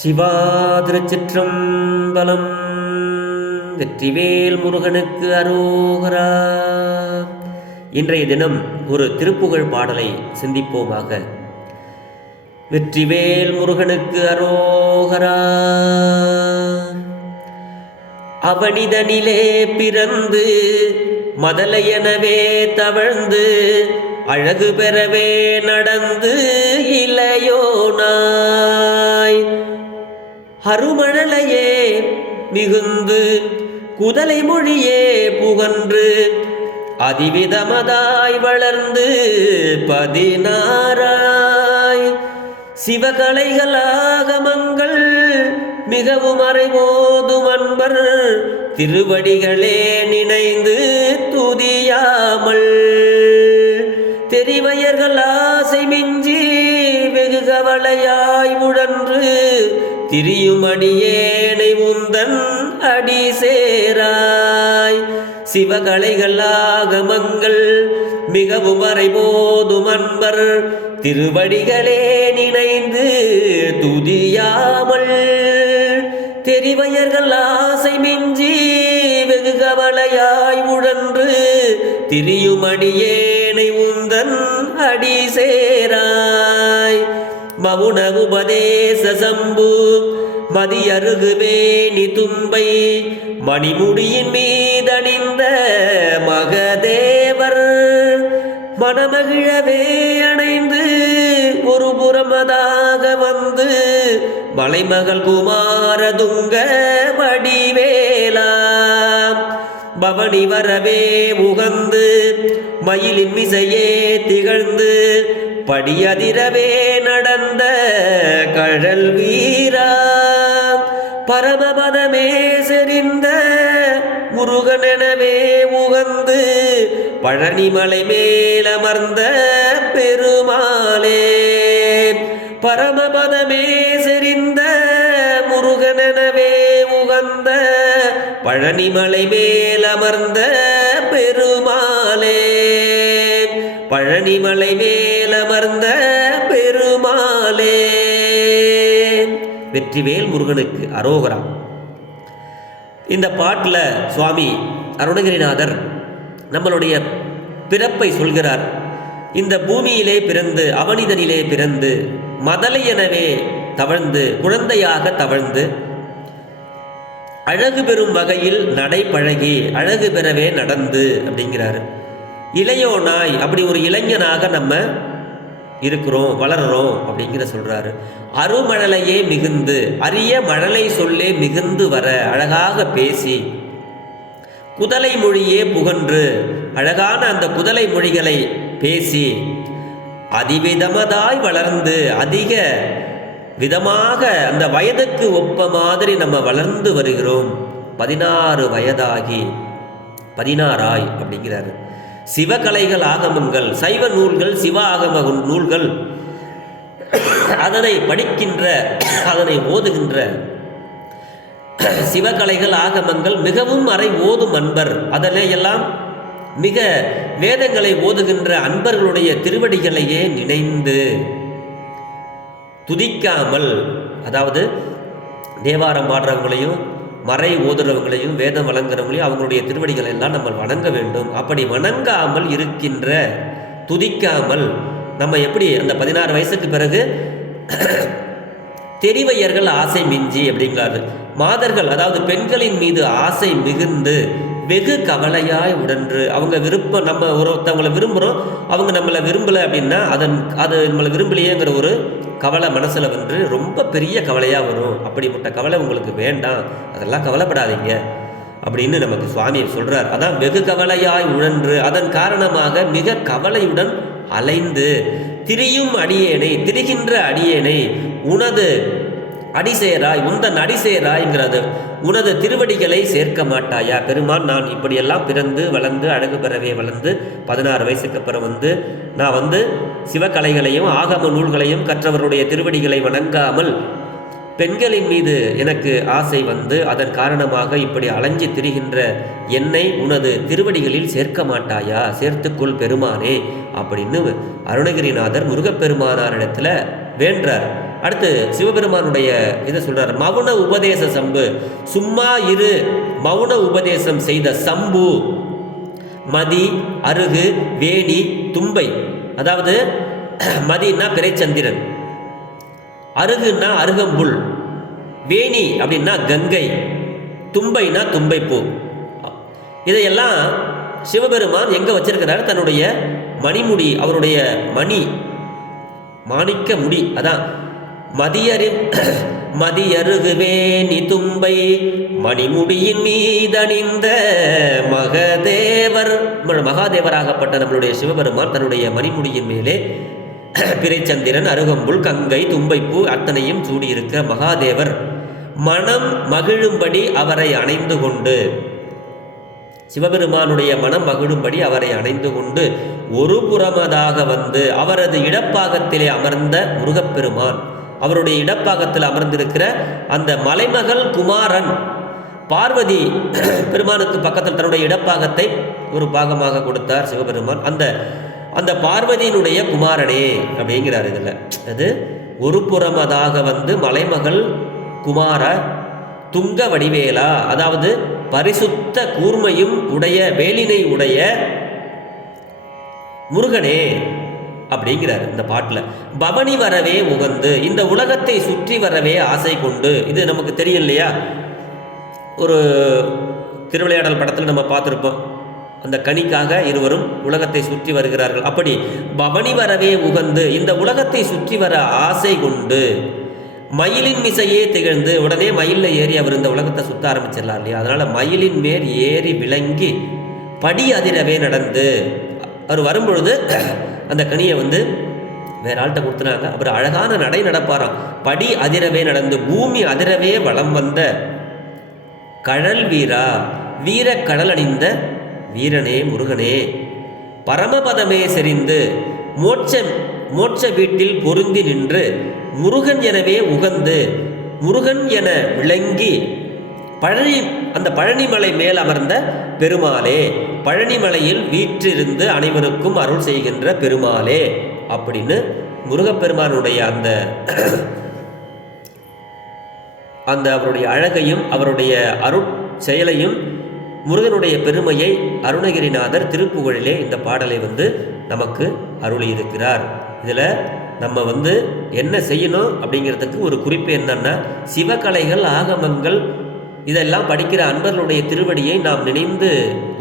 சிவா திருச்சிற்றம்பலம். வெற்றிவேல் முருகனுக்கு அரோகரா. இன்றைய தினம் ஒரு திருப்புகழ் பாடலை சிந்திப்போமாக. வெற்றிவேல் முருகனுக்கு அரோகரா. அவனிதனிலே பிறந்து மதலையெனவே தவழ்ந்து அழகு பெறவே நடந்து இளையோனாய் அருமழலையே மிகுந்து குதலை மொழியே புகன்று அதிவிதமதாய் வளர்ந்து 16 சிவகலைகள் ஆகமங்கள் மிகவும் அறைவோதும் அன்பர் திருவடிகளே நினைந்து துதியாமல் தெரிவயர்கள் ஆசை மிஞ்சி வெகு கவலையாய் உழன்று திரியும் அடியேனை உந்தன் அடி சேராய். சிவகலைகள் ஆகமங்கள் மிகவும் அறைவோதும் அன்பர் திருவடிகளே நினைந்து துதியாமல் தெரிவயர்கள் ஆசை மிஞ்சி வெகு கவலையாய் உழன்று திரியும் அடியேனை உந்தன் அடி சேராய். மவுன உபதேச சம்பு மதியருகுவேணி தும்பை மணிமுடியின் மீதணிந்த மகதேவர் மனமகிழவே அணைந்து ஒரு புறமதாக வந்து மலைமகள் குமாரதுங்க வடிவேலா பவனி வரவே உகந்து மயிலின் மிசையே திகழ்ந்து படியதிரவே நடந்த கழல் வீரா பரமபதமே செறிந்த முருகனெனவே உகந்து பழனிமலை மேலமர்ந்த பெருமாளே. பரமபதமே செறிந்த முருகனெனவே உகந்த பழனிமலை மேலமர்ந்த பெருமாளே. பழனிமலை மேலமர்ந்த பெருமாளே. வெற்றிவேல் முருகனுக்கு அரோகரா. இந்த பாட்டில் சுவாமி அருணகிரிநாதர் நம்மளுடைய பிறப்பை சொல்கிறார். இந்த பூமியிலே பிறந்து அவனிதனிலே பிறந்து மதலையெனவே தவழ்ந்து குழந்தையாக தவழ்ந்து அழகு பெறும் வகையில் நடை பழகி அழகு பெறவே நடந்து அப்படிங்கிறாரு. இளையோனாய் அப்படி ஒரு இளைஞனாக நம்ம இருக்கிறோம் வளர்றோம் அப்படிங்கிற சொல்றாரு. அருமழலையே மிகுந்து அரிய மழலை சொல்லே மிகுந்து வர அழகாக பேசி குதலை மொழியே புகன்று அழகான அந்த குதலை மொழிகளை பேசி அதிவிதமதாய் வளர்ந்து அதிக விதமாக அந்த வயதுக்கு ஒப்ப மாதிரி நம்ம வளர்ந்து வருகிறோம். 16 வயதாகி 16 அப்படிங்கிறாரு. சிவகலைகள் ஆகமங்கள் சைவ நூல்கள் சிவ ஆகம நூல்கள் அதனை படிக்கின்ற அதனை ஓதுகின்ற சிவகலைகள் ஆகமங்கள் மிகவும் அறை ஓதும் அன்பர் அதனையெல்லாம் மிக வேதங்களை ஓதுகின்ற அன்பர்களுடைய திருவடிகளையே நினைந்து துதிக்காமல், அதாவது தேவாரம் பாடுறவங்களையும் மறை ஓதுறவங்களையும் வேதம் வழங்குறவங்களையும் அவங்களுடைய திருவடிகளை எல்லாம் நம்ம வணங்க வேண்டும். அப்படி வணங்காமல் இருக்கின்ற துதிக்காமல் நம்ம எப்படி அந்த 16 வயசுக்கு பிறகு தெரிவையர்கள் ஆசை மிஞ்சி அப்படிங்கிறாரு. மாதர்கள் அதாவது பெண்களின் மீது ஆசை மிகுந்து வெகு கவலையாய் உடன்று அவங்க விருப்பம் நம்ம ஒருத்தவங்களை விரும்புகிறோம் அவங்க நம்மளை விரும்பலை அப்படின்னா அது நம்மளை விரும்பலையேங்கிற ஒரு கவலை மனசில் வந்து ரொம்ப பெரிய கவலையாக வரும். அப்படிப்பட்ட கவலை உங்களுக்கு வேண்டாம், அதெல்லாம் கவலைப்படாதீங்க அப்படின்னு நமக்கு சுவாமி சொல்கிறார். அதான் வெகு கவலையாய் உழன்று அதன் காரணமாக மிக கவலையுடன் அலைந்து திரியும் அடியேனை திரிகின்ற அடியேனை உனது அடிசேராய் உந்தன் அடிசேராய்ங்கிறது உனது திருவடிகளை சேர்க்க மாட்டாயா பெருமான். நான் இப்படியெல்லாம் பிறந்து வளர்ந்து அழகு பெறவே வளர்ந்து 16 வயசுக்கு அப்புறம் நான் சிவகலைகளையும் ஆகம நூல்களையும் கற்றவருடைய திருவடிகளை வணங்காமல் பெண்களின் மீது எனக்கு ஆசை வந்து அதன் காரணமாக இப்படி அலைஞ்சி திரிகின்ற என்னை உனது திருவடிகளில் சேர்க்க மாட்டாயா, சேர்த்துக்கொள் பெருமானே அப்படின்னு அருணகிரிநாதர் முருகப்பெருமானாரிடத்தில் வேண்டார். அடுத்து சிவபெருமானுடைய இதை சொல்றார், மௌன உபதேச சம்பு, சும்மா இரு மௌன உபதேசம் செய்த சம்பு, மதி அருகு வேணி தும்பை. அதாவது மதினா பிறைச்சந்திரன், அருகுன்னா அருகம்புல், வேணி அப்படின்னா கங்கை, தும்பைனா தும்பைப்பூ. இதையெல்லாம் சிவபெருமான் எங்கே வச்சிருக்கிறார்? தன்னுடைய மணிமுடி, அவருடைய மாணிக்க முடி. அதான் மதியருகு வேணி தும்பை மணிமுடியின் மீதணிந்த மகாதேவராகப்பட்ட நம்மளுடைய சிவபெருமான் தன்னுடைய மணிமுடியின் மேலே பிறைச்சந்திரன், அருகம்புல், கங்கை, தும்பைப்பூ அத்தனையும் சூடியிருக்க மகாதேவர் மனம் மகிழும்படி அவரை அணைந்து கொண்டு, சிவபெருமானுடைய மனம் மகிழும்படி அவரை அணைந்து கொண்டு ஒரு புறமதாக வந்து அவரது இடப்பாகத்திலே அமர்ந்த முருகப்பெருமான், அவருடைய இடப்பாகத்தில் அமர்ந்திருக்கிற அந்த மலைமகள் குமாரன் பார்வதி பெருமானுக்கு பக்கத்தில் தன்னுடைய இடப்பாகத்தை ஒரு பாகமாக கொடுத்தார் சிவபெருமான். அந்த பார்வதியினுடைய குமாரனே அப்படிங்கிறார். இதில் அது ஒரு புறமதாக வந்து மலைமகள் குமார துங்க வடிவேலா, அதாவது பரிசுத்த கூர்மையும் உடைய வேலினை உடைய முருகனே அப்படிங்கிறார் இந்த பாட்டில். பவனி வரவே உகந்து, இந்த உலகத்தை சுற்றி வரவே ஆசை கொண்டு. இது நமக்கு தெரியும் இல்லையா? ஒரு திருவிளையாடல் படத்தில் நம்ம பார்த்துருப்போம், அந்த கனிக்காக இருவரும் உலகத்தை சுற்றி வருகிறார்கள். அப்படி பவனி வரவே உகந்து இந்த உலகத்தை சுற்றி வர ஆசை கொண்டு மயிலின் மிசையே திகழ்ந்து, உடனே மயிலில் ஏறி அவர் இந்த உலகத்தை சுற்ற ஆரம்பிச்சிடலாம் இல்லையா? அதனால் மயிலின் மேல் ஏறி விளங்கி படி அதிரவே நடந்து, அவர் வரும்பொழுது அந்த கனியை வந்து வேற ஆள்கிட்ட கொடுத்துனாங்க. அவர் அழகான நடை நடப்பாராம். படி அதிரவே நடந்து பூமி அதிரவே வளம் வந்த கடல் வீரா, வீர கடல் அணிந்த வீரனே முருகனே, பரமபதமே செறிந்து மோட்ச வீட்டில் பொருந்தி நின்று முருகன் எனவே உகந்து முருகன் என விளங்கி அந்த பழனிமலை மேல் அமர்ந்த பெருமாளே, பழனிமலையில் வீற்றிருந்து அனைவருக்கும் அருள் செய்கின்ற பெருமாளே அப்படின்னு முருகப்பெருமானுடைய அந்த அவருடைய அழகையும் அவருடைய அருட் செயலையும் முருகனுடைய பெருமையை அருணகிரிநாதர் திருப்புகழிலே இந்த பாடலை வந்து நமக்கு அருளியிருக்கிறார். இதில் நம்ம வந்து என்ன செய்யணும் அப்படிங்கிறதுக்கு ஒரு குறிப்பு என்னன்னா, சிவகலைகள் ஆகமங்கள் இதெல்லாம் படிக்கிற அன்பர்களுடைய திருவடியை நாம் நினைந்து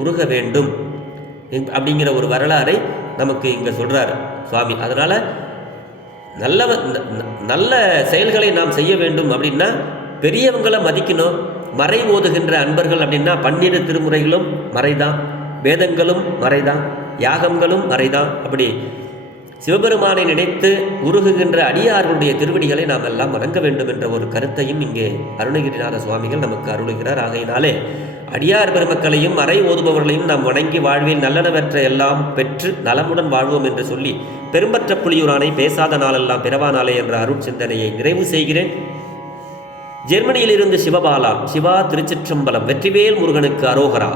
உருக வேண்டும் அப்படிங்கிற ஒரு வரலாறை நமக்கு இங்கே சொல்கிறார் சுவாமி. அதனால் நல்ல செயல்களை நாம் செய்ய வேண்டும் அப்படின்னா பெரியவங்களை மதிக்கணும். மறை ஓதுகின்ற அன்பர்கள் அப்படின்னா 12 திருமுறைகளும் மறைதான், வேதங்களும் மறைதான், யாகங்களும் மறைதான். அப்படி சிவபெருமானை நினைத்து உருகுகின்ற அடியார்களுடைய திருவடிகளை நாம் எல்லாம் வணங்க வேண்டும் என்ற ஒரு கருத்தையும் இங்கே அருணகிரிநாத சுவாமிகள் நமக்கு அருளுகிறார். ஆகையினாலே அடியார் பெருமக்களையும் மறை ஓதுபவர்களையும் நாம் வணங்கி வாழ்வில் நல்லனவற்ற எல்லாம் பெற்று நலமுடன் வாழ்வோம் என்று சொல்லி பெரும்பற்ற புலியூரானை பேசாத நாளெல்லாம் பிறவா நாளே என்ற அருட்சிந்தனையை நிறைவு செய்கிறேன். ஜெர்மனியிலிருந்து சிவபாலா, சிவா திருச்சிற்றம்பலம், வெற்றிவேல் முருகனுக்கு அரோகரா.